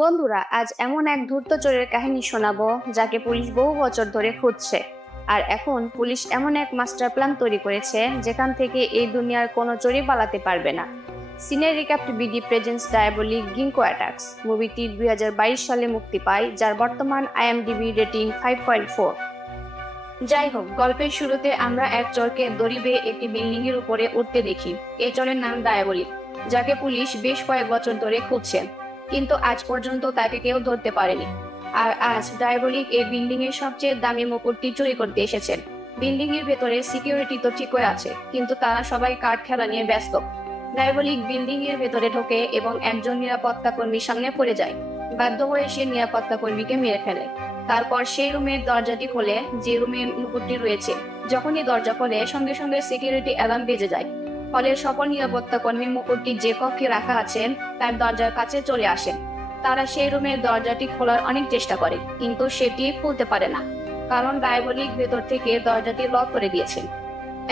বন্ধুরা, আজ এমন এক ধূর্ত চোরের কাহিনী শোনাবো যাকে পুলিশ বহু বছর ধরে খুঁজছে। আর এখন পুলিশ এমন এক মাস্টার প্ল্যান তৈরি করেছে যেখান থেকে এই দুনিয়ার কোনো চোরই পালাতে পারবে না। Senior রিক্যাপ্ট BD presents diabolic গিঙ্কো attacks মুভিটি 2022 সালে মুক্তি পায়, যার বর্তমান IMDb রেটিং 5.4। যাই হোক, গল্পের শুরুতে আমরা এক চোরকে দড়ি বেয়ে একটি বিল্ডিং এর উপরে উঠতে দেখি। এই চোরের নাম ডায়াবলিক, যাকে পুলিশ বেশ কয়েক বছর ধরে খুঁজছে, কিন্তু আজ পর্যন্ত তাকে কেউ ধরতে পারেনি। আর আজ ডায়াবলিক এই বিল্ডিং এর সবচেয়ে দামি মুকুটটি চুরি করতে এসেছেন। বিল্ডিং এর ভেতরে সিকিউরিটি তো ঠিকই আছে, কিন্তু তারা সবাই কার্ড খেলা নিয়ে ব্যস্ত। ডায়াবলিক বিল্ডিং এর ভেতরে ঢোকে এবং একজন নিরাপত্তা কর্মীর সামনে পড়ে যায়। বাধ্য হয়ে সে নিরাপত্তা কর্মীকে মেরে ফেলে। তারপর সেই রুমের দরজাটি খোলে যে রুমে মুকুটটি রয়েছে। যখনই দরজা খোলে সঙ্গে সঙ্গে সিকিউরিটি অ্যালার্ম বেজে যায়। ফলে সকল নিরাপত্তা কর্মী মুকুটটি যে কক্ষে রাখা আছেন তার দরজার কাছে চলে আসেন। তারা সেই রুমের দরজাটি খোলার অনেক চেষ্টা করে, কিন্তু সেটি খুলতে পারে না, কারণ ডায়াবলিক ভেতর থেকে দরজাটি লক করে দিয়েছেন।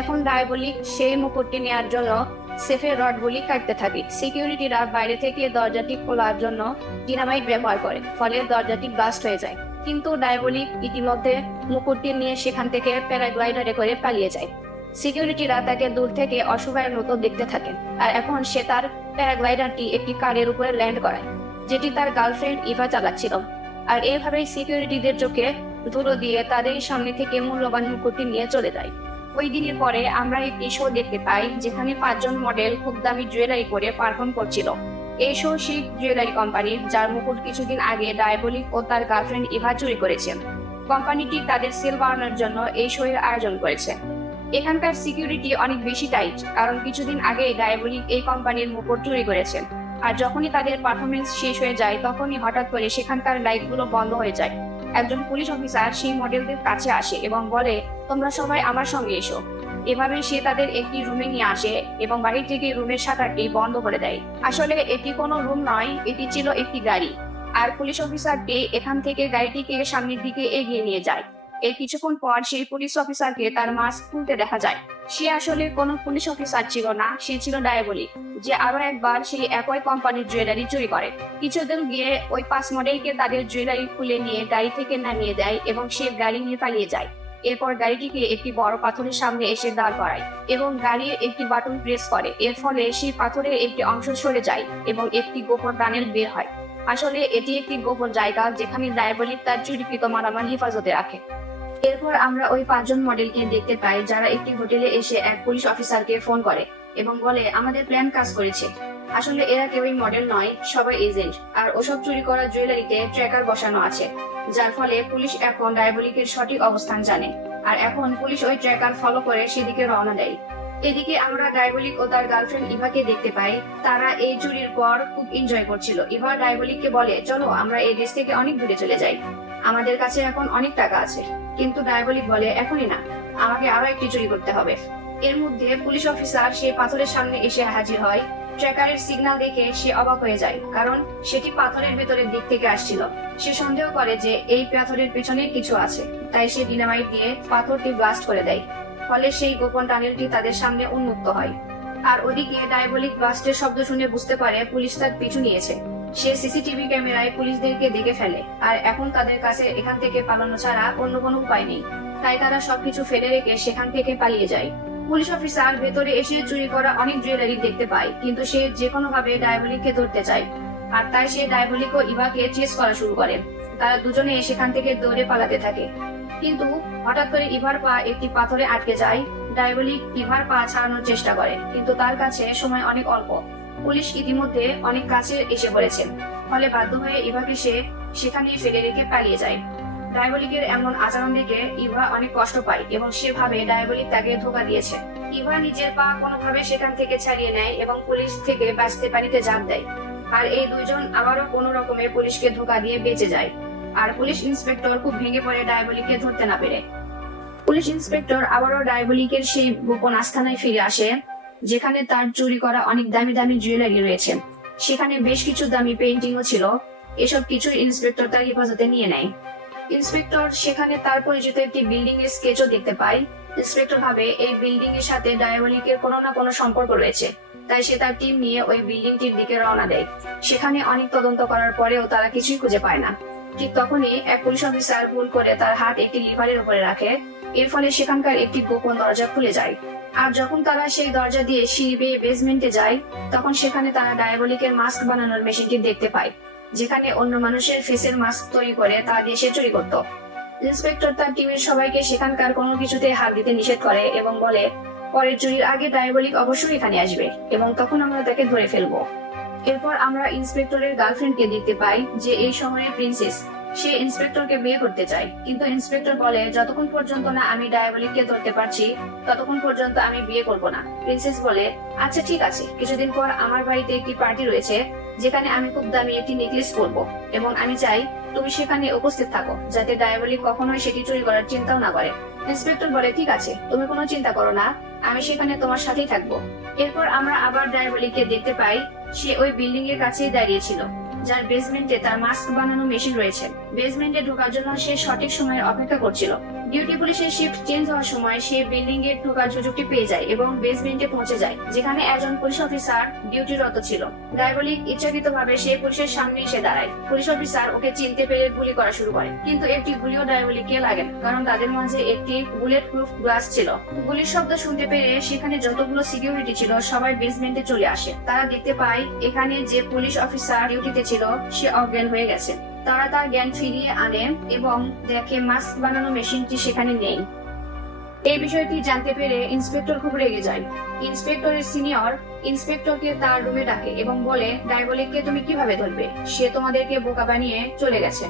এখন ডায়াবলিক সেই মুকুটটি নেওয়ার জন্য সেফের রডগুলি কাটতে থাকে। সিকিউরিটিরা বাইরে থেকে দরজাটি খোলার জন্য ডিনামাইট ব্যবহার করে, ফলে দরজাটি ব্লাস্ট হয়ে যায়। কিন্তু ডায়াবলিক ইতিমধ্যে মুকুটটি নিয়ে সেখান থেকে প্যারাগ্লাইডারে করে পালিয়ে যায়। সিকিউরিটিরা তাকে দূর থেকে অসহায়ের মতো দেখতে থাকে। আর এখন সে তার প্যারাগ্লাইডারটি একটি কারের উপরে ল্যান্ড করায়, যেটি তার গার্লফ্রেন্ড ইভা চালাচ্ছিল। আর এইভাবেই সিকিউরিটিদের চোখে ধুলো দিয়ে তাদের সামনে থেকে মূল্যবান মুকুটটি নিয়ে চলে যায়। ওই দিনের পরে আমরা একটি শো দেখতে পাই যেখানে 5 জন মডেল খুব দামি জুয়েলারি করে পারফর্ম করছিল। এই শো শিখ জুয়েলারি কোম্পানির, যার মুকুট কিছুদিন আগে ডায়াবলিক ও তার গার্লফ্রেন্ড ইভা চুরি করেছেন। কোম্পানিটি তাদের সেল বাড়ানোর জন্য এই শো এর আয়োজন করেছে। এখানকার সিকিউরিটি অনেক বেশি টাইট, কারণ কিছুদিন আগেই ডায়াবলিক এই কোম্পানির মুকুট চুরি করেছেন। আর যখনই তাদের পারফরমেন্স শেষ হয়ে যায় তখনই হঠাৎ করে সেখানকার লাইটগুলো বন্ধ হয়ে যায়। একজন পুলিশ অফিসার সেই মডেলদের কাছে আসে এবং বলে, তোমরা সবাই আমার সঙ্গে এসো। এভাবে সে তাদের একটি রুমে নিয়ে আসে এবং বাহির থেকে রুমের শাটারটি বন্ধ করে দেয়। আসলে এটি কোনো রুম নয়, এটি ছিল একটি গাড়ি। আর পুলিশ অফিসারটি এখান থেকে গাড়িটিকে সামনের দিকে এগিয়ে নিয়ে যায়। এর কিছুক্ষণ পর সেই পুলিশ অফিসারকে তার মাস্ক খুলতে দেখা যায়। সে আসলে কোনো পুলিশ অফিসার ছিল না, সে ছিল ডায়াবলিক, যে আরো একবার সেই একই কোম্পানির জুয়েলারি চুরি করে। কিছুদিন গিয়ে ওই 5 মডেলকে তাদের জুয়েলারি খুলে নিয়ে গাড়ি থেকে নামিয়ে দেয় এবং সে গাড়ি নিয়ে পালিয়ে যায়। এরপর গাড়িটিকে একটি বড় পাথরের সামনে এসে দাঁড় করায় এবং গাড়ির একটি বাটন প্রেস করে। এর ফলে সেই পাথরের একটি অংশ সরে যায় এবং একটি গোপন টানেল বের হয়। আসলে এটি একটি গোপন জায়গা যেখানে ডায়াবলিক তার চুরিকৃত মালামাল হেফাজতে রাখে। এরপর আমরা ওই 5 জন মডেলকে দেখতে পাই যারা একটি হোটেলে এসে এক পুলিশ অফিসারকে ফোন করে এবং বলে, আমাদের প্ল্যান কাজ করেছে। আসলে এরা কেউই মডেল নয়, সবাই এজেন্ট। আর ওসব চুরি করা জুয়েলারিতে ট্র্যাকার বসানো আছে, যার ফলে পুলিশ এখন ডায়াবলিকের সঠিক অবস্থান জানে। আর এখন পুলিশ ওই ট্র্যাকার ফলো করে সেদিকে রওনা দেয়। এদিকে আমরা ডায়াবলিক ও তার গার্লফ্রেন্ড ইভাকে দেখতে পাই। তারা এই চুরির পর খুব এনজয় করছিল। ইভা ডায়াবলিককে বলে, চলো আমরা এই দেশ থেকে অনেক দূরে চলে যাই, আমাদের কাছে এখন অনেক টাকা আছে। কিন্তু ডায়াবলিক বলে, এখনই না, আমাকে আরো একটি চুরি করতে হবে। এর মধ্যে পুলিশ অফিসার সেই পাথরের সামনে এসে হাজির হয়। ট্র্যাকারের সিগন্যাল দেখে সে অবাক হয়ে যায়, কারণ সেটি পাথরের ভেতরের দিক থেকে আসছিল। সে সন্দেহ করে যে এই পাথরের পেছনে কিছু আছে, তাই সে ডিনামাইট দিয়ে পাথরটি ব্লাস্ট করে দেয়। ফলে সেই গোপন টানেলটি তাদের সামনে উন্মুক্ত হয়। আর ওদিকে ডায়াবলিক ব্লাস্টের শব্দ শুনে বুঝতে পারে পুলিশ তার পিছু নিয়েছে। সে সিসিটিভি ক্যামেরায় পুলিশদেরকে দেখে ফেলে। আর এখন তাদের কাছে এখান থেকে পালানো ছাড়া অন্য কোনো উপায় নেই, তাই তারা সবকিছু ফেলে রেখে সেখান থেকে পালিয়ে যায়। পুলিশ অফিসার ভেতরে এসে চুরি করা অনেক জুয়েলারি দেখতে পায়, কিন্তু সে যে কোনো ভাবে ডায়াবলিককে ধরতে চায়। আর তাই সে ডায়াবলিক ও ইভাকে চেস করা শুরু করে। তারা দুজনে সেখান থেকে দৌড়ে পালাতে থাকে। কিন্তু হঠাৎ করে ইভার পা একটি পাথরে আটকে যায়। ডায়াবলিক ইভার পা ছাড়ানোর চেষ্টা করে, কিন্তু তার কাছে সময় অনেক অল্প। পুলিশ ইতিমধ্যে অনেক কাছে এসে পড়েছে, ফলে বাধ্য হয়ে ইভাকে সে সেখানে ফেলে রেখে পালিয়ে যায়। ডায়াবলিকের এমন আচরণ দেখে ইভা অনেক কষ্ট পায় এবং সে ভাবে ডায়াবলিক তাকে ধোঁকা দিয়েছে। ইভা নিজের পা কোনোভাবে সেখান থেকে ছাড়িয়ে নেয় এবং পুলিশ থেকে বাঁচতে পানিতে ঝাঁপ দেয়। আর এই দুইজন আবারও কোনো রকমে পুলিশকে ধোঁকা দিয়ে বেঁচে যায়। আর পুলিশ ইন্সপেক্টর খুব ভেঙে পড়ে ডায়াবলিককে ধরতে না পেরে। পুলিশ ইন্সপেক্টর আবারও ডায়াবলিকের সেই গোপন আস্তানায় ফিরে আসে, যেখানে তার চুরি করা অনেক দামি দামি জুয়েলারি রয়েছে। সেখানে বেশ কিছু দামি পেইন্টিংও ছিল। এসব কিছু ইন্সপেক্টর তার হেফাজতে নিয়ে নেয়। ইন্সপেক্টর সেখানে তার পরিচিত একটি বিল্ডিং এর স্কেচও দেখতে পায়। ইন্সপেক্টর ভাবে এই বিল্ডিং এর সাথে ডায়াবলিকের কোনো না কোনো সম্পর্ক রয়েছে। তাই সে তার টিম নিয়ে ওই বিল্ডিংটির দিকে রওনা দেয়। সেখানে অনেক তদন্ত করার পরেও তারা কিছুই খুঁজে পায় না। ঠিক তখনই এক পুলিশ অফিসার ভুল করে তার হাত একটি লিভারের উপরে রাখে। এর ফলে সেখানকার একটি গোপন দরজা খুলে যায়। আর যখন তারা সেই দরজা দিয়ে সিঁড়ি বেয়ে বেসমেন্টে যায়, তখন সেখানে তারা ডায়াবলিকের মাস্ক বানানোর মেশিনটি দেখতে পায়, যেখানে অন্য মানুষের ফেসের মাস্ক তৈরি করে তা দিয়ে সে চুরি করত। ইন্সপেক্টর তার টিমের সবাইকে সেখানকার কোনো কিছুতে হাত দিতে নিষেধ করে এবং বলে, পরের চুরির আগে ডায়াবলিক অবশ্যই এখানে আসবে এবং তখন আমরা তাকে ধরে ফেলবো। এরপর আমরা ইন্সপেক্টরের গার্লফ্রেন্ডকে দেখতে পাই, যে এই সময়ের প্রিন্সেস। সে ইন্সপেক্টরকে বিয়ে করতে চায়, কিন্তু ইন্সপেক্টর বলে, যতক্ষণ পর্যন্ত না আমি ডায়াবলিককে ধরতে পারছি ততক্ষণ পর্যন্ত আমি বিয়ে করব না। প্রিন্সেস বলে, আচ্ছা ঠিক আছে, কিছুদিন পর আমার বাড়িতে একটি পার্টি রয়েছে যেখানে আমি খুব দামি একটি নেকলেস পরবো এবং আমি চাই তুমি সেখানে উপস্থিত থাকো, যাতে ডায়াবলিক কখনোই সেটি চুরি করার চিন্তাও না করে। ইন্সপেক্টর বলে, ঠিক আছে, তুমি কোনো চিন্তা করো না, আমি সেখানে তোমার সাথেই থাকবো। এরপর আমরা আবার ডায়াবলিককে দেখতে পাই, সে ওই বিল্ডিং এর কাছেই দাঁড়িয়েছিল, যার বেসমেন্টে তার মাস্ক বানানো মেশিন রয়েছে। বেসমেন্টে ঢোকার জন্য সে সঠিক সময়ে অপেক্ষা করছিল। ডিউটি পুলিশের শিফট চেঞ্জ হওয়ার সময় সে বিল্ডিং এ ঢোকার সুযোগটি পেয়ে যায় এবং বেসমেন্টে পৌঁছে যায়, যেখানে একজন পুলিশ অফিসার ডিউটিরত ছিল। ডায়াবলিক ইচ্ছাকৃতভাবে সেই পুলিশের সামনে এসে দাঁড়ায়। পুলিশ অফিসার ওকে চিনতে পেরে গুলি করা শুরু করে, কিন্তু একটি গুলিও ডায়াবলিককে লাগে না, কারণ তাদের মাঝে একটি বুলেট প্রুফ গ্লাস ছিল। গুলির শব্দ শুনতে পেরে সেখানে যতগুলো সিকিউরিটি ছিল সবাই বেসমেন্টে চলে আসে। তারা দেখতে পায় এখানে যে পুলিশ অফিসার ডিউটিতে ছিল সে অজ্ঞান হয়ে গেছে। তারা তার জ্ঞান ফিরিয়ে আনে এবং দেখে মাস্ক বানানো মেশিনটি সেখানে নেই। এই বিষয়টি জানতে পেরে ইন্সপেক্টর খুব রেগে যায়। ইন্সপেক্টরের সিনিয়র ইন্সপেক্টরকে তার রুমে ডাকে এবং বলে, ডায়াবলিককে তুমি কিভাবে ধরবে? সে তোমাদেরকে বোকা বানিয়ে চলে গেছে।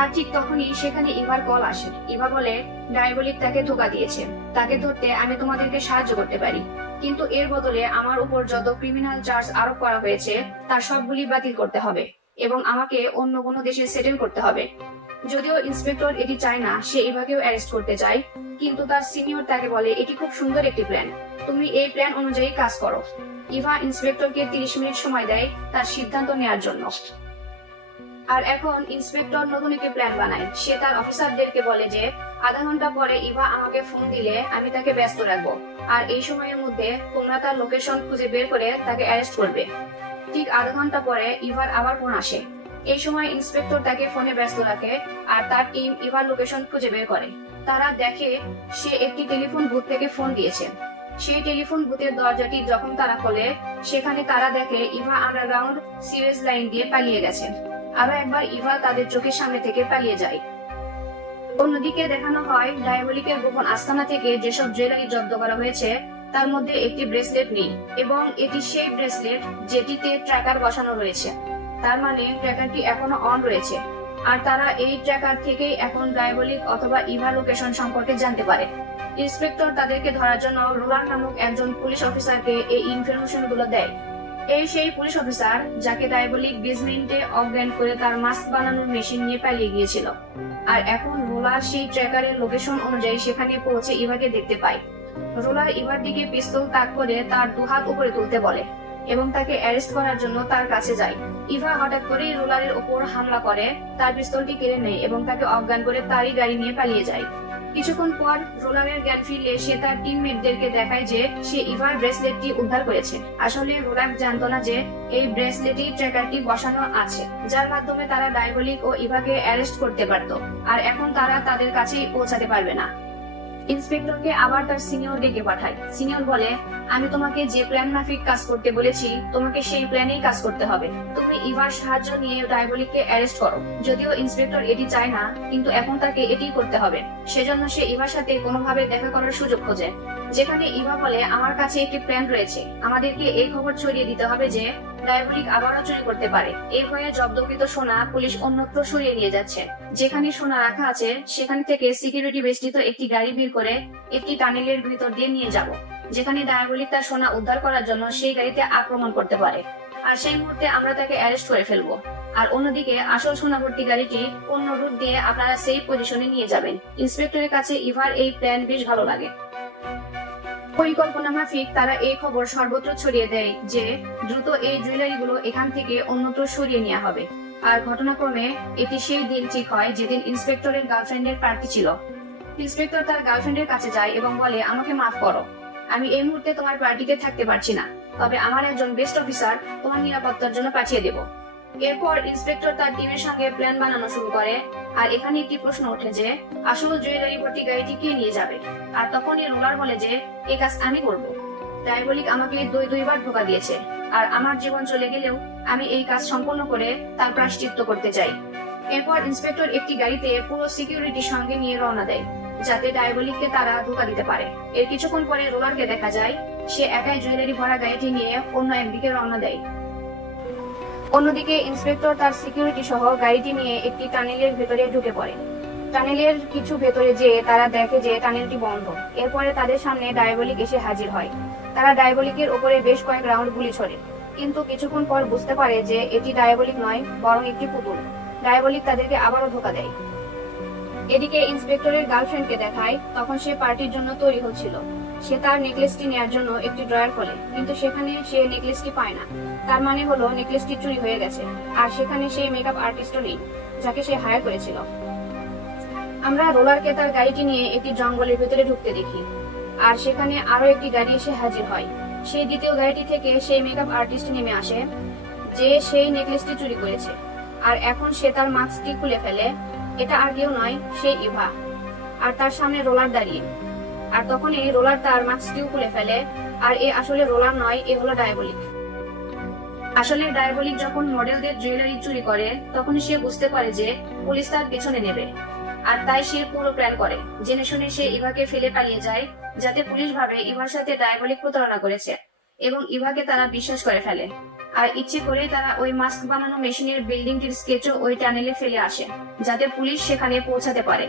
আর ঠিক তখনই সেখানে ইভার কল আসে। ইভা বলে, ডায়াবলিক তাকে ধোকা দিয়েছে, তাকে ধরতে আমি তোমাদেরকে সাহায্য করতে পারি, কিন্তু এর বদলে আমার উপর যত ক্রিমিনাল চার্জ আরোপ করা হয়েছে তার সবগুলি বাতিল করতে হবে এবং আমাকে অন্য কোনো দেশে সেটেল করতে হবে। যদিও ইন্সপেক্টর এটি চায় না, সে ইভাকেও অ্যারেস্ট করতে চায়, কিন্তু তার সিনিয়র তাকে বলে, এটি খুব সুন্দর একটি প্ল্যান, তুমি এই প্ল্যান অনুযায়ী কাজ করো। ইভা ইন্সপেক্টরকে 30 মিনিট সময় দেয় তার সিদ্ধান্ত নেওয়ার জন্য। আর এখন ইন্সপেক্টর নতুন একটি প্ল্যান বানায়। সে তার অফিসারদেরকে বলে যে আধা ঘন্টা পরে ইভা আমাকে ফোন দিলে আমি তাকে ব্যস্ত রাখবো, আর এই সময়ের মধ্যে তোমরা তার লোকেশন খুঁজে বের করে তাকে অ্যারেস্ট করবে। ঠিক আধা ঘন্টা পরে ইভার আবার ফোন আসে। এই সময় ইন্সপেক্টর তাকে ফোনে ব্যস্ত রাখে আর তার টিম ইভার লোকেশন খুঁজে বের করে। তারা দেখে সে একটি টেলিফোন বুথ থেকে ফোন দিয়েছে। সেই টেলিফোন বুথের দরজাটি যখন তারা খোলে, সেখানে তারা দেখে ইভা আন্ডারগ্রাউন্ড সিওয়েজ লাইন দিয়ে পালিয়ে গেছে। আরো একবার ইভা তাদের চোখের সামনে থেকে পালিয়ে যায়। অন্যদিকে দেখানো হয় ডায়াবলিকের গোপন আস্তানা থেকে যেসব জুয়েলারি জব্দ করা হয়েছে তার মধ্যে একটি ব্রেসলেট নেই, এবং এটি সেই ব্রেসলেট যেটিতে ট্র্যাকার বসানো রয়েছে। তার মানে ট্র্যাকারটি এখনো অন রয়েছে, আর তারা এই ট্র্যাকার থেকেই এখন ডায়াবলিক অথবা ইভা লোকেশন সম্পর্কে জানতে পারে। ইন্সপেক্টর তাদেরকে ধরার জন্য রোলার নামক একজন পুলিশ অফিসারকে এই ইনফরমেশন গুলো দেয়। এই সেই পুলিশ অফিসার যাকে ডায়াবলিক বেসমেন্টে অজ্ঞান করে তার মাস্ক বানানোর মেশিন নিয়ে পালিয়ে গিয়েছিল। আর এখন রোলার সেই ট্র্যাকারের লোকেশন অনুযায়ী সেখানে পৌঁছে ইভাকে দেখতে পায়। রোলার ইভার দিকে পিস্তল তাক করে তার দুহাত উপরে তুলতে বলে এবং তাকে অ্যারেস্ট করার জন্য তার কাছে যায়। ইভা হঠাৎ করেই রোলারের উপর হামলা করে, তার পিস্তলটি কেড়ে নেয় এবং তাকে অজ্ঞান করে তারই গাড়ি নিয়ে পালিয়ে যায়। কিছুক্ষণ পর রোলারের জ্ঞান ফিরলে সে তার টিমমেটদেরকে দেখায় যে সে ইভার ব্রেসলেটটি উদ্ধার করেছে। আসলে রোলার জানতো না যে এই ব্রেসলেটই ট্র্যাকারটি বসানো আছে, যার মাধ্যমে তারা ডায়াবলিক ও ইভাকে অ্যারেস্ট করতে পারত, আর এখন তারা তাদের কাছেই পৌঁছাতে পারবে না। ইন্সপেক্টরকে আবার তার সিনিয়র ডেকে পাঠায়। সিনিয়র বলে, আমি তোমাকে যে প্ল্যান মাফিক কাজ করতে বলেছি তোমাকে সেই প্ল্যানেই কাজ করতে হবে। তুমি ইভার সাহায্য নিয়ে ডায়াবলিককে অ্যারেস্ট করো। যদিও ইন্সপেক্টর এটি চায় না, কিন্তু এখন তাকে এটি করতে হবে। সেজন্য সে ইভার সাথে কোনোভাবে দেখা করার সুযোগ খোঁজে, যেখানে ইভা বলে, আমার কাছে একটি প্ল্যান রয়েছে, আমাদেরকে এই খবর ছড়িয়ে দিতে হবে যে ডায়াবলিক আবারও চুরি করতে পারে। এই ভয়ে জব্দকৃত সোনা পুলিশ অন্যত্র সরিয়ে নিয়ে যাচ্ছে। যেখানে সোনা রাখা আছে সেখান থেকে সিকিউরিটি বেষ্টিত একটি গাড়ি বের করে একটি টানেলের ভিতর দিয়ে নিয়ে যাব, যেখানে ডায়াবলিক তার সোনা উদ্ধার করার জন্য সেই গাড়িতে আক্রমণ করতে পারে, আর সেই মুহূর্তে আমরা তাকে অ্যারেস্ট করে ফেলবো। আর অন্যদিকে আসল সোনা ভর্তি গাড়িটি অন্য রুট দিয়ে আপনারা সেই পজিশনে নিয়ে যাবেন। ইন্সপেক্টরের কাছে ইভার এই প্ল্যান বেশ ভালো লাগে। পরিকল্পনা মাফিক তারা এই খবর সর্বত্র ছড়িয়ে দেয় যে দ্রুত এই জুয়েলারিগুলো এখান থেকে অন্যত্র সরিয়ে নেওয়া হবে। আর ঘটনাক্রমে এটি সেই দিন ঠিক হয় যেদিন ইন্সপেক্টরের গার্লফ্রেন্ডের পার্টি ছিল। ইন্সপেক্টর তার গার্লফ্রেন্ডের কাছে যায় এবং বলে, আমাকে মাফ করো, আমি এই মুহূর্তে তোমার পার্টিতে থাকতে পারছি না। তবে আমার একজন বেস্ট অফিসার তোমার নিরাপত্তার জন্য পাঠিয়ে দেব। এরপর ইন্সপেক্টর তার টিমের সঙ্গে প্ল্যান বানানো শুরু করে। আর এখানে একটি প্রশ্ন ওঠে যে আসল জুয়েলারি ভর্তি গাড়িটি কে নিয়ে যাবে। আর তখনই রোলার বলে যে এই কাজ আমি করব। ডায়াবলিক আমাকে দুইবার ধোঁকা দিয়েছে, আর আমার জীবন চলে গেলেও আমি এই কাজ সম্পন্ন করে তার প্রায়শ্চিত্ত করতে চাই। এরপর ইন্সপেক্টর একটি গাড়িতে পুরো সিকিউরিটির সঙ্গে নিয়ে রওনা দেয়, যাতে ডায়াবলিককে তারা ধোঁকা দিতে পারে। এর কিছুক্ষণ পরে রোলারকে দেখা যায় সে একাই জুয়েলারি ভরা গাড়িটি নিয়ে অন্য একদিকে রওনা দেয়। অন্যদিকে ইন্সপেক্টর তার সিকিউরিটি সহ গাড়িটি নিয়ে একটি টানেলের ভেতরে ঢুকে পড়ে। টানেলের কিছু ভেতরে যেয়ে তারা দেখে যে টানেলটি বন্ধ। এরপরে তাদের সামনে ডায়াবলিক এসে হাজির হয়। তারা ডায়াবলিকের উপরে বেশ কয়েক রাউন্ড গুলি ছোড়ে, কিন্তু কিছুক্ষণ পর বুঝতে পারে যে এটি ডায়াবলিক নয়, বরং একটি পুতুল। ডায়াবলিক তাদেরকে আবারও ধোঁকা দেয়। এদিকে ইন্সপেক্টরের গার্লফ্রেন্ডকে দেখায়, তখন সে পার্টির জন্য তৈরি হচ্ছিল। সে তার নেকলেসটি নেয়ার জন্য একটি ড্রয়ার খোলে, কিন্তু সেখানে সে নেকলেসটি পায় না। তার মানে হলো নেকলেসটি চুরি হয়ে গেছে, আর সেখানে সেই মেকআপ আর্টিস্টও নেই যাকে সে হায়ার করেছিল। আমরা রোলারকে তার গাড়িটি নিয়ে একটি জঙ্গলের ভেতরে ঢুকতে দেখি, আর সেখানে আরো একটি গাড়ি এসে হাজির হয়। সেই দ্বিতীয় গাড়িটি থেকে সেই মেকআপ আর্টিস্ট নেমে আসে, যে সেই নেকলেসটি চুরি করেছে। আর এখন সে তার মাস্কটি খুলে ফেলে। এটা আর কেউ নয়, সেই ইভা। আর তার সামনে রোলার দাঁড়িয়ে। আর তখনই রোলার তার মাস্কটিও খুলে ফেলে। আর এ আসলে রোলার নয়, এ হলো ডায়াবলিক। আসলে ডায়াবলিক যখন মডেলদের জুয়েলারি চুরি করে, তখন সে বুঝতে পারে যে পুলিশ তার পেছনে নেবে। আর তাই সে পুরো প্ল্যান করে। জেনে শুনে সে ইভাকে ফেলে পালিয়ে যায়, যাতে পুলিশ ভাবে ইভার সাথে ডায়াবলিক প্রতারণা করেছে, এবং ইভাকে তারা বিশ্বাস করে ফেলে। আর ইচ্ছে করে তারা ওই মাস্ক বানানো মেশিনের বিল্ডিংটির স্কেচও ওই টানেলে ফেলে আসে, যাতে পুলিশ সেখানে পৌঁছাতে পারে।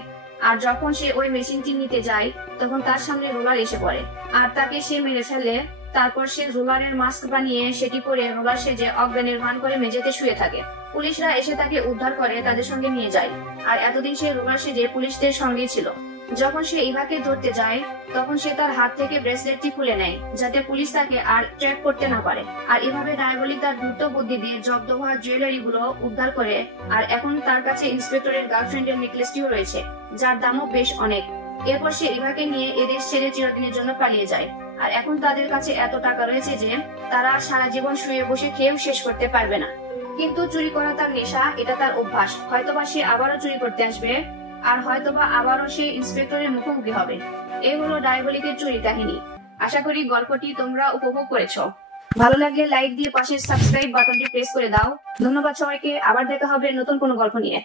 আর যখন সে ওই মেশিনটি নিতে যায়, তখন তার সামনে রোলার এসে পড়ে, আর তাকে সে মেরে ফেলে। তারপর সে রোলারের মাস্ক বানিয়ে সেটি পরে রোলার সেজে অজ্ঞানের ভান করে মেঝেতে শুয়ে থাকে। পুলিশরা এসে তাকে উদ্ধার করে তাদের সঙ্গে নিয়ে যায়। আর এতদিন সে রোলার সেজে পুলিশদের সঙ্গেই ছিল। যখন সে ইভাকে ধরতে যায়, তখন সে তার হাত থেকে ব্রেসলেটটি খুলে নেয়, যাতে পুলিশ তাকে আর ট্র্যাক করতে না পারে। আর এভাবে ডায়াবলিক তার দ্রুত বুদ্ধি দিয়ে জব্দ হওয়া জুয়েলারি গুলো উদ্ধার করে। আর এখন তার কাছে ইন্সপেক্টরের গার্লফ্রেন্ডের নেকলেসটিও রয়েছে, যার দামও বেশ অনেক। এরপর সে ইভাকে নিয়ে এদেশ ছেড়ে চিরদিনের জন্য পালিয়ে যায়। আর এখন তাদের কাছে এত টাকা রয়েছে যে তারা সারা জীবন শুয়ে বসে খেয়েও শেষ করতে পারবে না। কিন্তু চুরি করা তার নেশা, এটা তার অভ্যাস। হয়তোবা সে আবারও চুরি করতে আসবে, আর হয়তোবা আবারও সে ইন্সপেক্টরের মুখোমুখি হবে। এই হলো ডায়াবলিকের চুরি কাহিনী। আশা করি গল্পটি তোমরা উপভোগ করেছো। ভালো লাগলে লাইক দিয়ে পাশের সাবস্ক্রাইব বাটনটি প্রেস করে দাও। ধন্যবাদ সবাইকে। আবার দেখা হবে নতুন কোনো গল্প নিয়ে।